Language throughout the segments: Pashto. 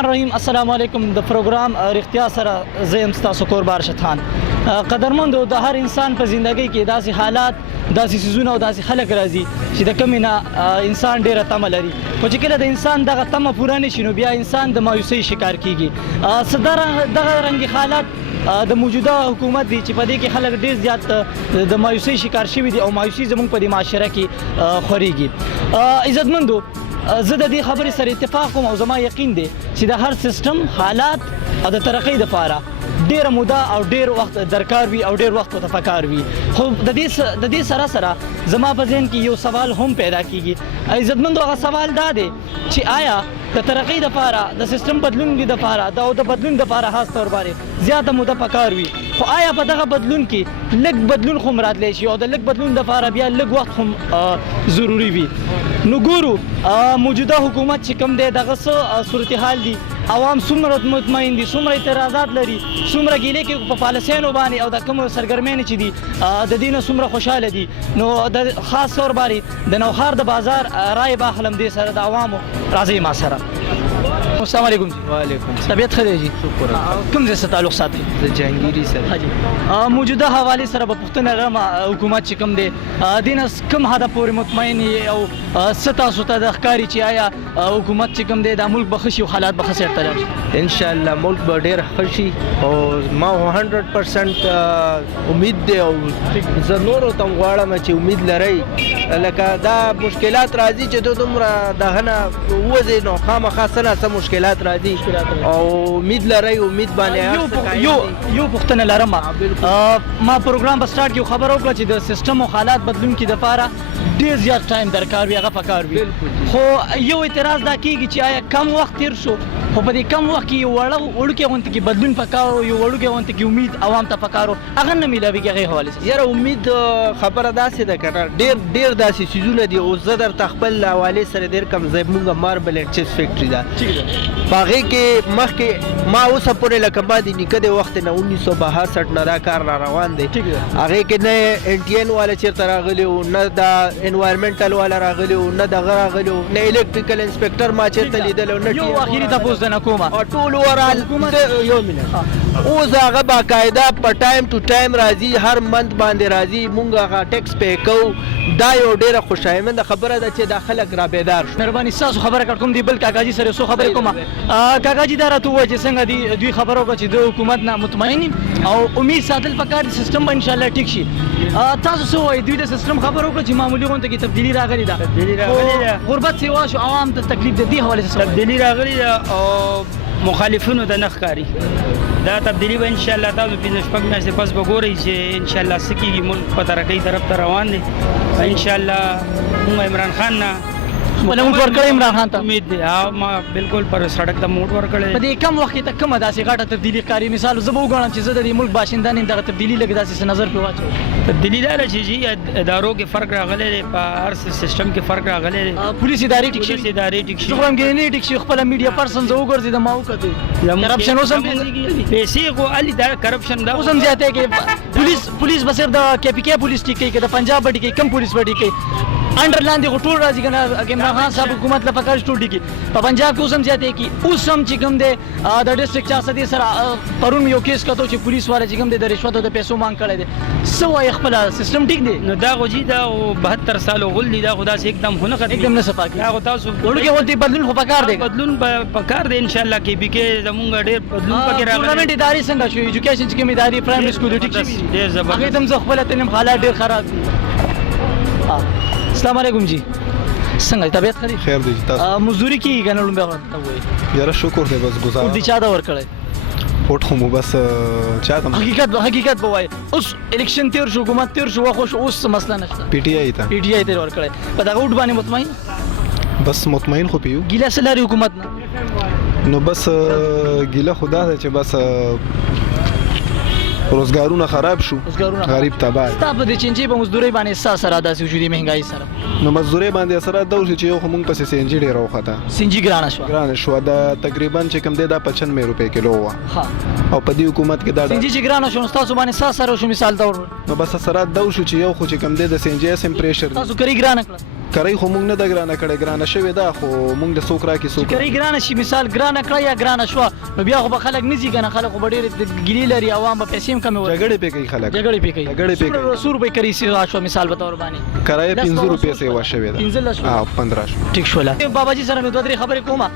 الرحمن الرحیم. السلام علیکم. د پروګرام رښتیا سره زه یم ستاسو کوربه ارشد خان. قدرمندو، د هر انسان په زندګۍ کې داسې حالات، داسې څیزونه او داسې خلک راځي چې د کمې نه انسان ډېره تمه لري، خو چې کله د انسان دغه تمه پوره نه شي نو بیا انسان د مایوسۍ شکار کیږي. دغه رنګي حالات د موجوده حکومت دی چې په دې کې خلک ډېر زیات د مایوسۍ شکار شوي دي او مایوسي زموږ په دې معاشره کې خورېږي. عزتمندو، زه د دې خبرې سره اتفاق کوم او زما یقین دی چې د هر سیستم حالات او د ترقۍ دپاره ډېره موده او ډېر وخت درکار وي او ډېر وخت ورته پکار وي. خو د دې سره سره زما په ذهن کې یو سوال هم پیدا کیږي. عزتمندو، هغه سوال دا دی چې آیا د ترقۍ دپاره، د سیستم بدلون دپاره او د بدلون دپاره خاص طور باندې زیاته موده پکار وي، خو آیا په دغه بدلون کې لږ بدلون خو هم راتلی شي او د لږ بدلون دپاره بیا لږ وخت هم ضروري وي؟ نو ګورو موجوده حکومت چې کوم دی دغه څه صورتحال دي، عوام څومره مطمئن دي، څومره اعتراضات لري، څومره ګیلې کوي په پالیسیانو باندې او د کومو سرګرمیانې چې دي د دې نه څومره خوشحاله دي. نو د خاص طور باندې د نوښار د بازار رای به اخلم دې سره د عوامو. راځئ ما سره. السلام علیکم. وعلیکم السلام. طبیعت ښه دی جی؟ شکر. کوم ځای سره تعلق ساتئ؟ د جهانګیري سره. موجوده حوالې سره به پوښتنه لرم، حکومت چې کوم دی دې نه کوم حده پورې مطمئن یې او څه تاسو ته د ښکاري چې آیا حکومت چې کوم دی دا ملک به ښه شي او حالات به ښه سیټ ته لاړ شي؟ انشاءالله ملک به ډېر ښه شي او ما 100% امید دی او زه نورو ته هم غواړم چې امید لرئ. لکه دا مشکلات راځي چې دومره دغه نه ووځي نو خامخا څه نه څه مشکلات راځي او امید لرئ. امید باندې یو پوښتنه لرم. ما پروګرام په سټارټ کې خبر وکړه چې د سیستم او حالات بدلون کې دپاره ډېر زیات ټایم درکار وي، هغه پکار وي. خو یو اعتراض دا کېږي چې آیا کم وخت تېر شو، خو په دې کم وخت کې یو وړوکی غونته کې بدلون پکار و، یو وړوکی غونته کې امید عوام ته پکار و، هغه نه میلاویږي هغې حوالې سره. یاره امید خبره داسې ده که نه، ډېر داسې څیزونه دي. اوس زه درته خپل حوالې سره ډېر کم ځای مونږ ماربل اینډ چیس فیکټري ده، په هغې کې مخکې ما اوسه پورې لکه ما د نیکه د وخت نه 1962 نه دا کار را روان دی. هغې کې نه NTN والا چېرته راغلي وو، نه دا انوایرمنټل والا راغلي وو، نه دغه راغلي وو، نه الکټریکل انسپکټر ما چېرته لیدلی وو، نه یو اخري تپوس نه کومه ټول اورال یو منټ. اوس هغه باقاعده په ټایم ټو ټایم راځي، هر منت باندې راځي، مونږ هغه ټیکس پې کوو. دا یو ډېره خوشایمنده خبره ده چې دا خلک را بیدار شو. مهرباني ستاسو خبره کړ کوم دی بل کاکاجي سره څو خبرې کومه. کاکاجي دا راته ووایه چې څنګه دوی خبره وکړه چې د حکومت نه مطمئن او امید ساتل پکار دي سیستم به انشاءالله ټیک شي. تاسو څه وایي؟ دوی د سیستم خبره وکړه چې معمولي غونډه کې تبدیلي راغلې ده، غربت سیوا شو، عوام ته تکلیف د دې حوالې سره تبدیلي راغلې ده او مخالفینو ته نه ښکاري. دا تبدیلي به انشاءالله تاسو 5-6 میاشتې پس به ګورئ چې انشاءالله څه کېږي. ملک په ترقۍ طرف ته روان دی. انشاءالله موږ عمران خان نه موږ ورکړی، عمران خان ته امید دی. ما بالکل پر سړک ته موټ ورکړی. په دې کم وخت کې ته کومه داسې غټه تبدیلي ښکاري؟ مثال زه به وګڼم چې زه د دې ملک باشنده نه یم، دغه تبدیلي لږ داسې نظر پرې واچوم. تبدیلي دا ده چې ادارو کې فرق راغلی دی، په هر سیسټم کې فرق راغلی دی. پولیس ادارې ټیک شي، جغرامګرینې ټیک شي، خپله میډیا پرسن زه وګرځېدم ما وکتې کرپشن اوس هم پیسې خو علي دا کرپشن دا اوس هم زیاتی کوي. پولیس به صرف د KPK پولیس ټیک کوي که د پنجاب به ټیک کوي، کم پولیس به ټیک کوي؟ انډر لاندې خو ټول راځي که نه. عمران خان صاحب حکومت له پکار ټول ټیک په پنجاب کې اوس هم زیاتی کوي. اوس هم چې کوم دی د ډسټرکټ چا سدي سره پرون یو کیس کتو چې پولیس والا چې کوم دی د رشوت او د پیسو مانګ کړی دی. څه وایي خپله سیستم ټیک دی؟ نو دا خو جي دا 72 سالو غل دي، دا خو داسې एकदम خو نه ختمېږي، एकदम نه صفا کېږي. دا خو تاسو وړوکی غونتې بدلون خو پکار دی، بدلون پکار دی. انشاءالله KPK زمونږ ډېر بدلون پکې راغلی. ګورنمنټ ادارې څنګه شو؟ ایجوکیشن چې کومې ادارې پرایمري سکول ټیک شوي ډېر زبردست. هغې ته هم زه خپله تلم، حالات ډېر خراب دي. السلام علیکم جی، څنګه طبیعت ښه دی؟ خیر دی. تاسو مزدوري کېږي که نه؟ لومبی ورته ووایي. یاره شکر دی، بس ګزاره. ورته چا ده ورکړی؟ ووټ خو مو بس چا ته حقیقت به وایي. اوس الیکشن تېر شو، حکومت تېر شو، وخت شو، اوس څه مسله نشته. PTI ته ورکړی. په دغه ووټ باندې مطمئن؟ بس مطمئن خو پیو. ګیله څه لري حکومت نه؟ نو بس ګیله خو دا ده چې بس روزګارونه خراب شو، غریب تباه. ستا په دې چینجۍ په مزدورۍ باندې څه اثر داسې وجودي مهنګایي سره؟ نو مزدورۍ باندې اثرات دا وشو چې یو خو مونږ پسې CNG ډېره وخته، CNG ګرانه شوه. دا تقریبا چې کوم دی دا 95 روپۍ کیلو وه. او په دې حکومت کې دا CNG چې ګرانه شو نو ستاسو باندې څه اثر وشو؟ مثال ته نو بس اثرات دا وشو چې یو خو چې کوم دی د CNG سم پریشر تاسو کري ګرانه کړه کرای خو مونږ نه د ګرانه کړې ګرانه شوې ده خو مونږ د څوک راکې څوک کرای ګرانه شي مثال ګرانه کړه یا ګرانه شوه نو بیا خو به خلک نه ځي کنه خلک خو به ډېرې ګیلې لري عوام به پیسې هم کمې ورکوي جګړې پې کوي خلک جګړې پې کوي جګړې پې کوي 100 روپۍ کرای شوه مثال به طور باندې کرایه 15 روپۍ سیوا شوې ده 15 شو ټیک شوله باباجي سره مې دوه درې خبرې کومه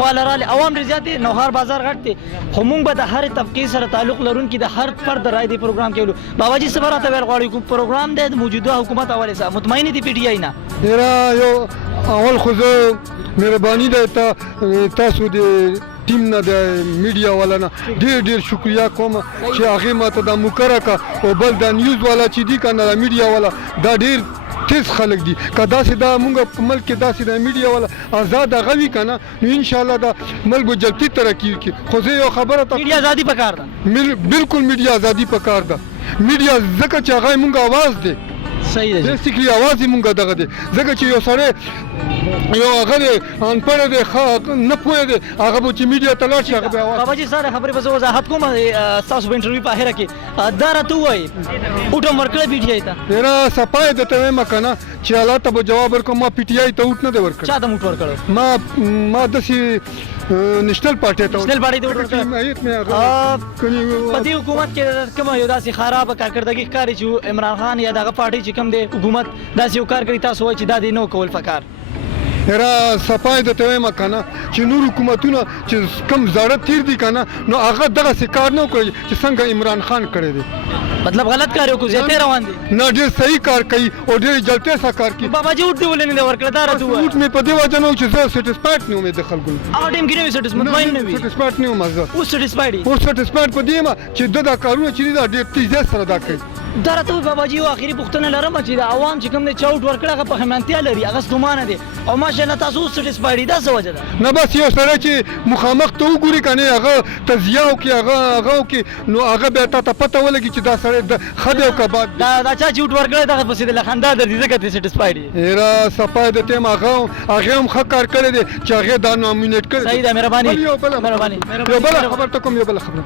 خواله رالی عوام ډېر زیات دي نوښار بازار غټ دی خو مونږ به د هرې طبقې سره تعلق لرونکي د هر فرد رای دی پروګرام کې ولو باباجي څه به راته ویل غواړي پروګرام دی د موجوده حکومت حوالې سره مطمئن دي پی ټي آی نه یو اول خو زه مهرباني ده تاسو د ټیم نه د میډیا والا نه ډېر شکریا کوم چې هغې ماته دا مقرره کړه او بل دا نیوز والا چې دي که نه د میډیا والا دا ډېر تیز خلک دي که داسې دا مونږ په ملک کې داسې د میډیا والا آزاد هغه وي که نه نو انشاءالله دا ملک به جلدي ترقي وکړي خو زه یو خبره میډیا ازادي پکار ده بالکل میډیا ازادي پکار ده میډیا ځکه چې هغه مونږ آواز دی صحیح ده بیسیکلی आवाज یې مونږ دغه دی ځکه چې یو سړی یو هغه دی انپړ دی نه پوهه دی هغه به چې میډیا ته لاړ شي هغه به आवाज باباجي سره خبرې به زه وضاحت کوم ستاسو به انټرویو په اخره کې دا راته ووایي اوټ هم ورکړی پی ټي آی ته یاره صفا یې درته وایم که نه چې الله ته به جواب ورکړم ما پی ټي آی ته اوټ نه دی ورکړی چا ته موټ ورکړی ما داسې نیشنل پارټۍ ته نیشنل پارټۍ ته اوټ ورکړی په دې حکومت کې کومه یو داسې خرابه کارکردګي ښکاري چې عمران خان یا دغه پارټۍ چې کوم دی حکومت داسې یو کار کوي تاسو وایي چې دا دی نه کول پکار یاره صفا یې درته وایم که نه چې نور حکومتونه چې کم زاړه تیر دي که نه نو هغه دغسې کار نه وکړي چې څنګه عمران خان کړی دی مطلب غلط کار یو کو زیاتې روان دي نه ډېر صحیح کار کوي او ډېر جلدی سره کار کوي باباجي اوټ دی ولې نه دی ورکړی دا راته ووایه اوټ مې په دې وجه نه و چې زه سټسفاید نه وم د خلکو هغه ټایم کې نه وي مطمئن نه وي سټسفاید نه وم زه اوس سټسفاید یې اوس سټسفاید په دې یم چې ده دا کارونه چې دي دا ډېر تیزیت سره دا کوي دا راته ووایه باباجي یو اخري پوښتنه لرم چې د عوام چې کوم دی چا اوټ ورکړی هغه پښیمانتیا لري هغه ستومانه دی او ماشاءالله تاسو اوس سټسفاید یې دا څه وجه ده نه بس یو سړی چې مخامخ ته وګوري که نه هغه تزیه وکړي هغه وکړي نو هغه بیا تا ته پته ولګي چې دا سړی ښه دی او که بد دی دا چا چې اوټ ورکړی دغه پسې د خندا درځي ځکه ته سټسفاید یې یاره صفا د ټیم هغې هم ښه کار کړی دی چې هغې دا نامینیټ کړی صحیح ده مهرباني یو بله خبر ته کوم یو بله خبره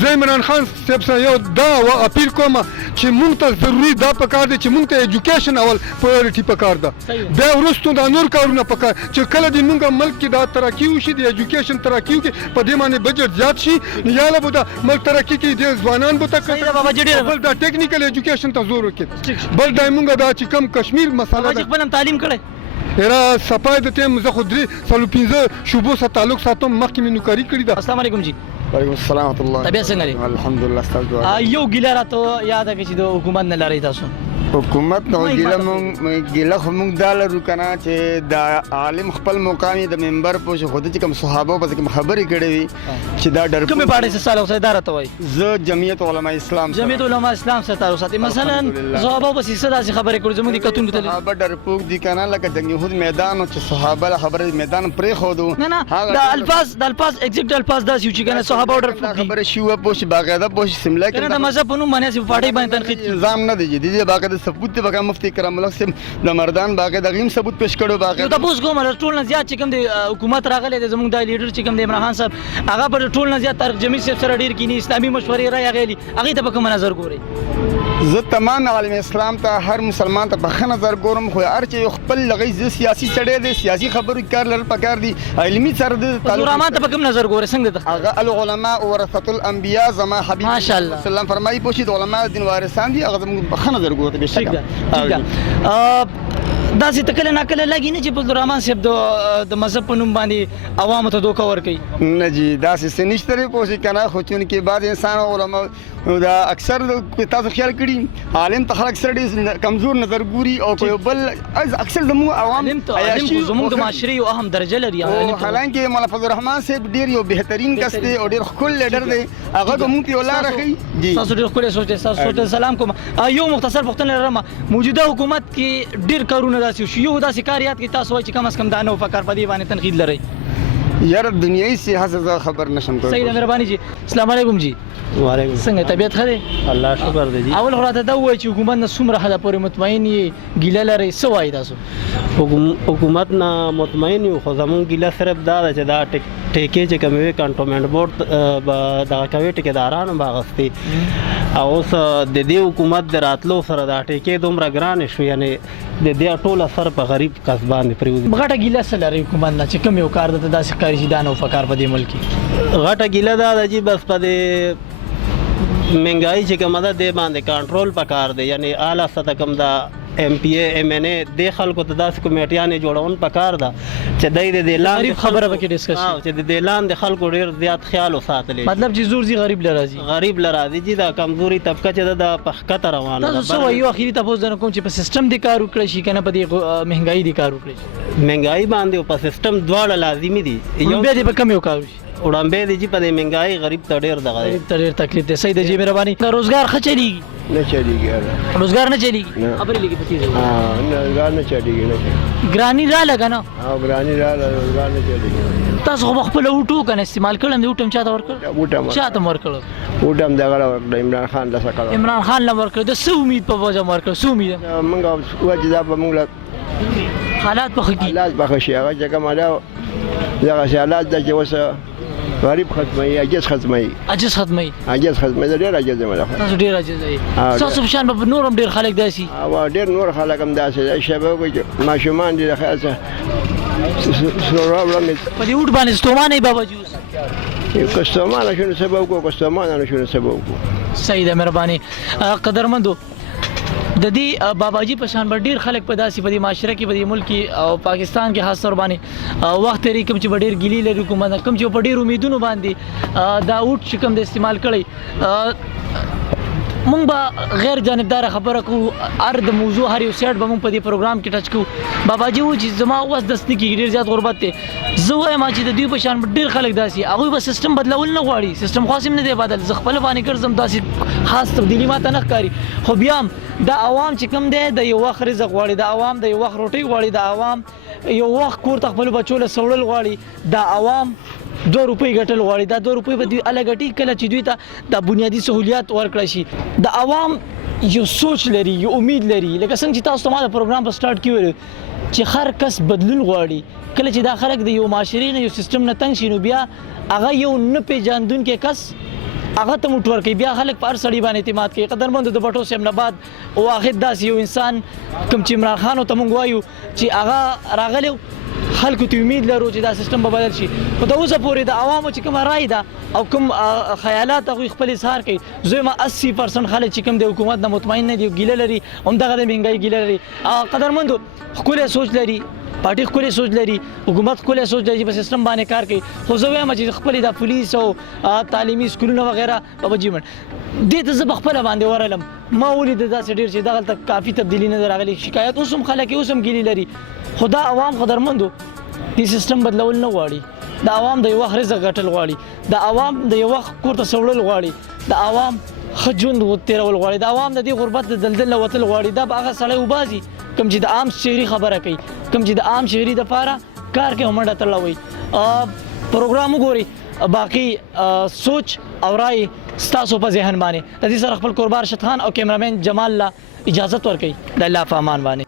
زه عمران خان صاحب سره یو دا اپیل کوم چې مونږ ته ضروري دا پکار دی چې مونږ ته ایجوکیشن اول پرایورټي پکار ده بیا وروستو دا نور کارونه پکار چې کله د مونږ ملک کې دا ترقي وشي د ایجوکیشن ترقي وکړي په دې باندې بجټ زیات شي نو یاله به دا ملک ترقي کوي د ځوانان به ته بل دا ټیکنیکل ایجوکیشن ته زور وکړي بل دا مونږ دا چې کم کشمیر مسله ده خپل هم تعلیم کړی یاره صفا د ټیم زه خو 3 شعبو سره تعلق ساتم مخکې مې نوکري کړې ده السلام علیکم جی وعلیکم السلام ورحمۃ اللہ طبیعت څنګه دی الحمدلله ستاسو دعا یو ګیله راته یاد ده چې د حکومت نه لرئ تاسو حکومت نو ګیله خو موږ دا لرو که نه چې د عالم خپل مقام د ممبر پوه خو چې کوم صحابو پسې کوم خبرې کړې وي چې دا ډر کومې پاړې څه سال اوسئ دا راته وایي زه جمعیت علما اسلام سره تعلق ساتي مثلا صحابو پسې څه داسې خبرې کړو زموږ د کتونکو ته صحابه ډرپوک دي که نه لکه جنګ یهود میدان چې صحابه له خبرې میدان پرېښودو نه د الفاظ ایگزیکټ الفاظ داسې چې که نه صحابه ډرپوک دي خبرې شي وه پوه شي باقاعده پوه شي سمله که نه د مذهب په نوم باندې هسې په پاټۍ باندې تنقید کېږي نظام نه دی جدي باقاعده ثبوت دی بقا مفتی کرم الله صاحب د مردان باقاعده غیم ثبوت پیش کړو باقاعده تاسو کوم ټول نه زیات چې کوم د حکومت راغلی دی زموږ د لیډر چې کوم د عمران خان صاحب هغه په ټول نه زیات طارق جمیل صاحب سره ډیر کینی اسلامي مشورې را غېلي هغه ته په کوم نظر ګوري زه تمام عالم اسلام ته هر مسلمان ته په ښه نظر ګورم خو هر چې خپل لغې سیاسي سړی دی سیاسي خبرو کار لرل پکار دي علمي سره د رحمان ته په کوم نظر ګوري څنګه ده هغه العلماء ورثه الانبیاء زما حبیب ماشاءالله سلام فرمایي پوښي د علماء دین وارثان دي هغه زموږ په ښه نظر ګوري به شکه داسې ته کله ناکله لګي نه چې فضلالرحمن صاحب د مذهب په نوم باندې عوامو ته دوکه ورکوي نه جی داسې څه نشته دی پوه شئ که نه خو چونکې بعض انسان علما دا اکثر تاسو خیال کړي عالم ته خلک سره ډېر کمزور نظر ګوري او یو بل اکثر زموږ عوام زموږ د معاشرې یو اهم درجه لري حالانکه مولا فضلالرحمن صاحب ډېر یو بهترین کس دی او ډېر ښکلی لیډر دی هغه به مونږ ته یو لاره ښیي تاسو ډېر ښکلی سوچ دی تاسو ته سلام کوم یو مختصر پوښتنه لرم موجوده حکومت کې ډېر کارونه داسې وشي یو داسې کار یاد کړئ تاسو وایئ چې کم از کم دا نه و پکار په دې باندې تنقید لرئ یاره دنیایي صحت زه خبر نشم کولی صحیح ده مهرباني جی السلام علیکم جی وعلیکم څنګه طبیعت ښه دی الله شکر دی جی اول خو راته دا ووایئ چې حکومت نه څومره حده پورې مطمئن یې ګیله لرئ څه وایي تاسو حکومت نه مطمئن یو خو زمونږ ګیله صرف دا ده چې دا ټیکې چې کومې وي کنټونمنټ بورډ به دغه کوي ټیکېدارانو به اخیستې او اوس د دې حکومت د راتلو سره دا ټیکې دومره ګرانې شو، یعنې د دې ټول اثر په غریب کس باندې پرېوځي. غټه ګیله څه لري حکومت نه چې کوم یو کار درته داسې ښکاري چې دا نه و په کار په دې ملک کې؟ غټه ګیله دا ده چې بس په دې مهنګایي چې کومه ده دې باندې کنټرول پکار دی، یعنې اعلی سطح کوم دا ایم پی ای ایم این ای دې خلکو ته داسې کمیټیانې جوړون پکار ده چې دی د دې لاندې غریب خبره پکې ډسکس شي، چې د دې لاندې خلکو ډېر زیات خیال وساتلی، مطلب چې زور زی غریب له راځي، غریب له راځي چې دا کمزوري طبقه چې ده دا په ښکته روانه تاسو څه وایو؟ اخري تپوس درنه کوم چې په سیستم دې کار وکړی شي که نه په دې مهنګایي دې کار وکړی شي؟ مهنګایي باندې او په سیسټم دواړه لازمي دي. بیا دې په کم یو کار وشي؟ وړاندې دی چې په دې مهنګایي غریب ته ډېر دغه دی، غریب ته ډېر تکلیف دی. صحیح ده جی، مهرباني. روزګار ښه چلیږي؟ نه چلیږي. روزګار نه چلیږي؟ نه. خبرې لګي پتی دی. نه روزګار نه چلیږي. نه ګرانی را لګا نه؟ او ګرانی را روزګار نه چلیږي. تاسو خو خپل وټو کنه استعمال کړم دی، وټم چاته ورکړ؟ وټم چاته ورکړ؟ وټم دغه ورکړ عمران خان لسه کړ. عمران خان لا ورکړ. د څه امید په وجه ورکړ؟ څه امید؟ موږ وځي دا به موږ حالات په خکی، حالات به شي هغه چې کومه دا دغه حالات د چې وسه غریب ختمي، عجز ختمي، عجز ختمي، عجز ختمي، ډېر عجز مله. تاسو ډېر عجز یې. تاسو په شان به نور هم ډېر خلک داسي او ډېر نور خلک هم داسي شباب کې ماشومان دي د خیال څخه سوراوړم په دې وټ باندې ستومانه بابا جوس کستومانه شنو سبب کو کستومانه شنو سبب کو. صحیح ده، مهرباني. قدرمندو د دې باباجي په شان ډېر خلک په داسې په دې معاشره کې په دې ملک او پاکستان کې خاص طور باندې وخت لري کوم چې ډېر ګیلي لري حکومت کوم چې په ډېر امیدونو باندې دا وټ چې کوم د استعمال کړی. مونږ به غیر جانبدار خبره کوو، هر د موضوع هر یو سیټ به مونږ په دې پروګرام کې ټچ کوو. باباجي و چې زما اوس دست نه کېږي، ډېر زیات غربت دی. زه وایم چې د دوی په شان ډېر خلک داسې هغوی به سیستم بدلول نه غواړي، سیستم خاص هم نه دی بدل. زه خپله باندې ګرځم داسې خاص تبدیلي ماته نه ښکاري، خو بیا هم دا عوام چې کوم دی د یو وخت رزق غواړي، د عوام د یو وخت روټۍ غواړي، د عوام یو وخت کور ته خپلو بچو له سوړل غواړي، د عوام 2 روپۍ ګټل غواړي. دا 2 روپۍ به دوی اله ګټي کله چې دوی ته د بنیادي سهولیات ورکړی شي. د عوام یو سوچ لري، یو امید لري، لکه څنګه چې تاسو ته ما د پروګرام په سٹارټ کې ویل چې هر کس بدلون غواړي. کله چې دا خلک د یو معاشرې نه یو سیستم نه تنګ شي نو بیا هغه یو نه پیژاندونکی کس هغه ته موټ ورکوي، بیا خلک په هر سړي باندې اعتماد کوي. قدرمندو د بټو صاحب نه بعد واحد داسې یو انسان کوم چې عمران خان ته موږ وایو چې هغه راغلی خلکو ته امید لرو چې دا سیستم به بدل شي. خو د اوسه پورې د عوامو چې کومه رای ده او کوم خیالات هغوی خپل اظهار کوي، زه وایم 80% خلک چې کوم د حکومت نه مطمئن نه دي، ګیله لري، همدغه د مهنګایي ګیله لري. قدرمندو ښکلی سوچ لري، پارټي ښکلی سوچ لري، حکومت ښکلی سوچ لري چې په سیستم باندې کار کوي. خو زه وایم چې خپلې د پولیس او تعلیمي سکولونه وغیره په وجیمن دې ته زه په خپله باندې ورغلم. ما ولید داسې ډېر چې دغلته کافي تبدیلي نه ده راغلې، شکایت اوس هم خلک اوس هم ګیلې لري. خو دا عوام قدرمندو دې سیستم بدلول نه غواړي، د عوام د یو وخت رزق ګټل غواړي، د عوام د یو وخت کور ته سوړل غواړي، د عوام ښه ژوند تېرول غواړي، د عوام د دې غربت د دلدل نه وتل غواړي. دا به هغه سړی وباسي کوم چې د عام شهري خبره کوي، کوم چې د عام شهري دپاره کار کوي او منډه تړله وایي. پروګرام وګورئ، باقي سوچ او رای ستاسو په ذهن باندې. د دې سره خپل کوربار ارشد خان او کیمرامین جمال لا اجازت ورکوي. د الله په امان باندې.